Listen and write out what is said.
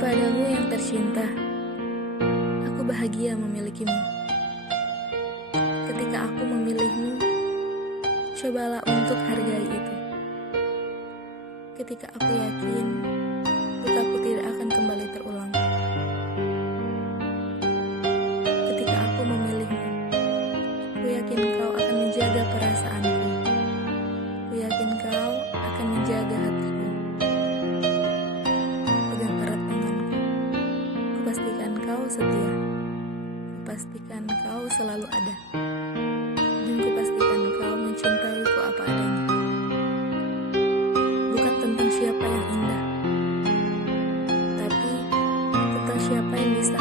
Kepadamu yang tercinta, aku bahagia memilikimu. Ketika aku memilihmu, cobalah untuk hargai itu. Ketika aku yakin, lukaku tidak akan kembali terulang. Ketika aku memilihmu, aku yakin kau akan menjaga perasaanku. Aku yakin kau akan menjaga hatiku. Pegang erat tanganku. Kupastikan kau setia. Kupastikan kau selalu ada. Dan kupastikan kau mencintaiku apa adanya. Bukan tentang siapa yang indah, tapi tentang siapa yang bisa